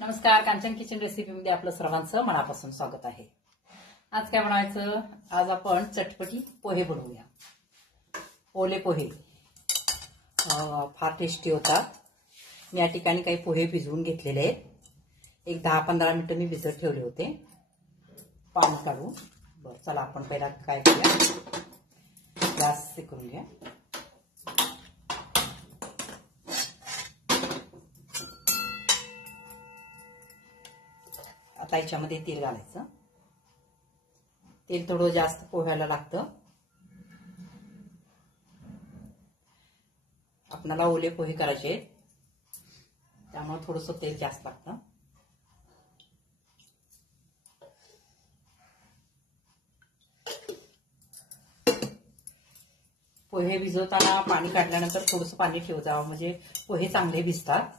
नमस्कार, कांचन किचन रेसिपीमध्ये आपलं सर्वांचं मनापासून स्वागत आहे। आज काय बनवायचं? आज आपण चटपटी पोहे बनवूया। ओले पोहे फार टेस्टी होतात। मी या ठिकाणी काही पोहे भिजवून घेतलेले आहेत। एक 10-15 मिनिटं मी भिजत ठेवले होते पाणी काढून। बरं, चला आपण पहिला काय करूया, गॅस करून घ्या। आता याच्यामध्ये तेल घालायचं। तेल थोडं जास्त पोह्याला लागतं। आपल्याला ओले पोहे करायचे त्यामुळे थोडंसं तेल जास्त लागतं। पोहे भिजवताना पाणी काढल्यानंतर थोडंसं पाणी ठेव जावं, म्हणजे पोहे चांगले भिजतात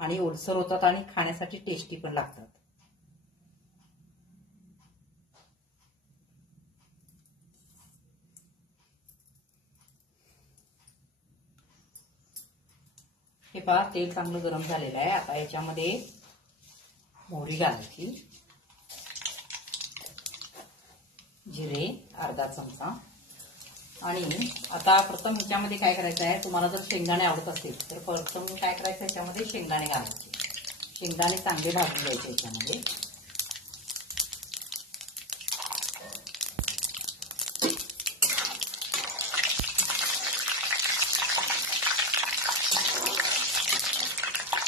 आणि ओलसर होतात आणि खाण्यासाठी टेस्टी पण लागतात। हे पहा, तेल चांगलं गरम झालेलं आहे। आता याच्यामध्ये मोहरी घालायची, जिरे अर्धा चमचा, आणि आता प्रथम ह्याच्यामध्ये काय करायचं आहे, तुम्हाला जर शेंगदाणे आवडत असेल तर प्रथम काय करायचं, ह्याच्यामध्ये शेंगदाणे घालायचे। शेंगदाणे चांगले भाजून घ्यायचे ह्याच्यामध्ये।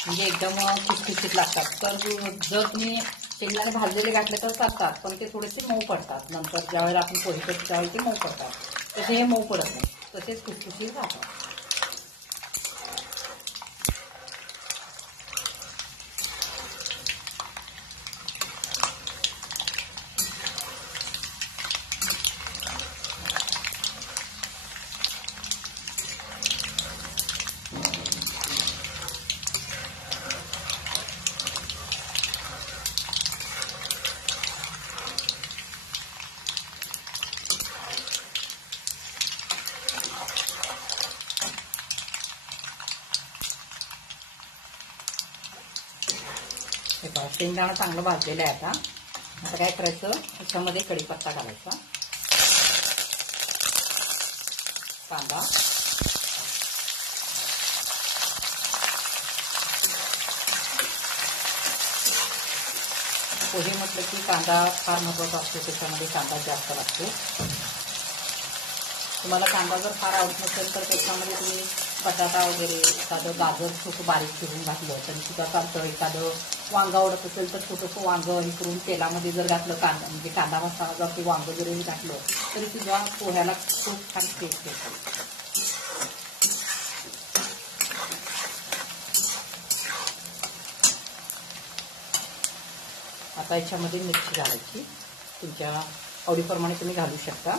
म्हणजे एकदम खुसखुशीत लागतात। तर जर तुम्ही शेंगदाणे भाजलेले घातले तर चालतात, पण ते थोडेसे मऊ पडतात। नंतर ज्यावेळेला आपण पोहे करतो त्यावेळी ते मऊ पडतात, तसे हे मऊ पडत नाही, तसेच खुसखुशीत राहतात। शेंगदाणा चांगलं भाजलेलं आहे। आता काय करायचं, त्याच्यामध्ये कढीपत्ता घालायचा, कांदा, पोहे म्हटलं की कांदा फार महत्वाचा असतो, त्याच्यामध्ये कांदा जास्त लागतो। तुम्हाला कांदा जर फार आवडत नसेल तर त्याच्यामध्ये तुम्ही बटाटा वगैरे, एखादं गाजर छोटं बारीक चिरून घातलं तरी सुद्धा चालतं। एखादं वांग आवडत असेल तर छोटंसं वांग हे करून तेलामध्ये जर घातलं, कांदा म्हणजे कांदा मसाला जर ते वांग जरी घातलं तरी सुद्धा पोह्याला खूप छान टेस्ट येतो। आता याच्यामध्ये मिरची घालायची, तुमच्या आवडीप्रमाणे तुम्ही घालू शकता।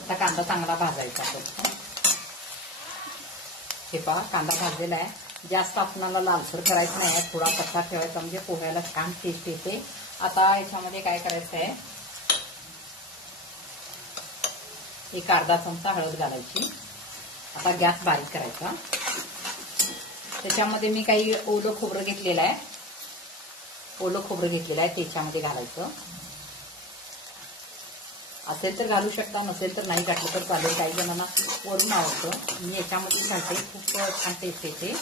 आता कांदा चांगला भाजायचा आहे। हे पहा, कांदा भाजलेला आहे। जास्त आपल्याला लालसर करायचं नाही, थोडा कच्चा ठेवायचा, म्हणजे पोह्याला छान टेस्ट येते। आता याच्यामध्ये काय करायचं आहे, एक अर्धा चमचा हळद घालायची। आता गॅस बारीक करायचा। त्याच्यामध्ये मी काही ओलं खोबरं घेतलेलं आहे, त्याच्यामध्ये घालायचं। असेल तर घालू शकता, नसेल तर नाही घातलं तर चालेल। काही जणांना वरून आवडतं, मी याच्यामध्ये घालते, खूप छान टेस्ट येते।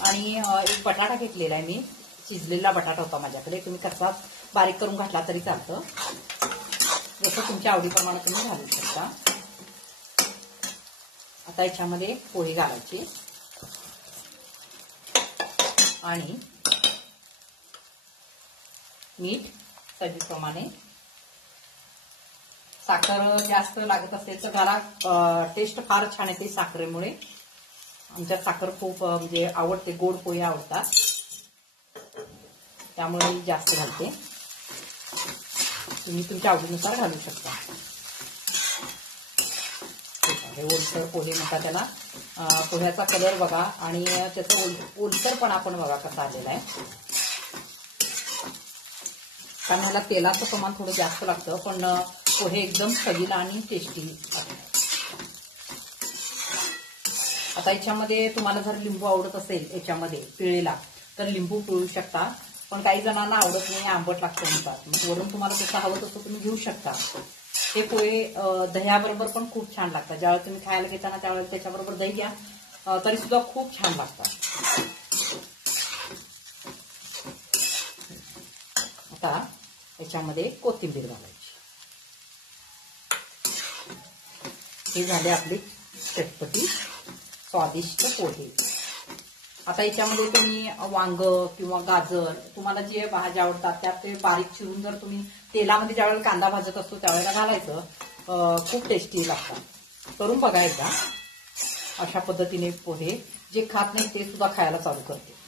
आणि एक बटाटा घेतलेला आहे मी, शिजलेला बटाटा होता माझ्याकडे, तुम्ही कच्चाच बारीक करून घातला तरी चालतं, जसं तुमच्या आवडीप्रमाणे तुम्ही घालू शकता। आता याच्यामध्ये पोहे घालायचे आणि मीठ चवीप्रमाणे। साखर जास्त लागत असेल तर घाला, टेस्ट फार छान येते साखरेमुळे। आमच्यात साखर खूप म्हणजे आवडते, गोड पोहे आवडतात त्यामुळे जास्त घालते। तुम्ही तुमच्या आवडीनुसार घालू शकता। हे ओलसर पोहे म्हणतात त्याला। पोह्याचा कलर बघा आणि त्याचा ओलसरपणा पण बघा कसा आलेला आहे। कारण ह्याला तेलाचं प्रमाण थोडं जास्त लागतं, पण पोहे एकदम चवीला आणि टेस्टी लागतात. आता याच्यामध्ये तुम्हाला जर लिंबू आवडत असेल याच्यामध्ये पिळेला तर लिंबू पिळू शकता, पण काही जणांना आवडत नाही, आंबट लागतं म्हणतात. मग वरून तुम्हाला जसं हवं तसं तुम्ही घेऊ शकता. हे पोहे दह्याबरोबर पण खूप छान लागतात. ज्यावेळेस तुम्ही खायला घेताना त्यावेळेस त्याच्याबरोबर दही घ्या, तरी सुद्धा खूप छान लागतात. आता याच्यामध्ये कोथिंबीर घालायची. हे झाले आपले चटपटी स्वादिष्ट पोहे. आता याच्यामध्ये तुम्ही वांग किंवा गाजर, तुम्हाला जे भाज्या आवडतात त्यात ते बारीक चिरून जर तुम्ही तेलामध्ये ज्यावेळेला कांदा भाजत असतो त्यावेळेला घालायचं, खूप टेस्टी लागतात. करून बघा एकदा. अशा पद्धतीने पोहे जे खात नाही ते सुद्धा खायला चालू करते.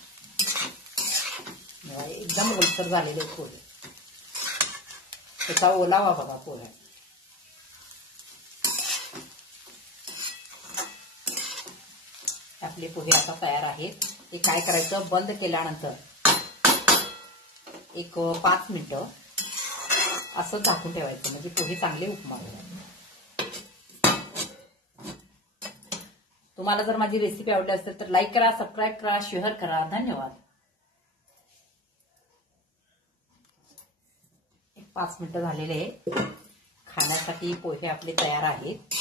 एकदम ओलसर झालेले पोहे, त्याचा ओलावा बघा पोहे. आपले पोहे आता तयार आहेत. हे काय करायचं, बंद केल्यानंतर एक 5 मिनिटं असं झाकून ठेवायचं, म्हणजे पोहे चांगले उपमावतात. तुम्हाला जर माझी रेसिपी आवडली असेल तर लाईक करा, सबस्क्राईब करा, शेअर करा. धन्यवाद. 5 मिनिटं झालेले, खाण्यासाठी पोहे आपले तयार आहेत.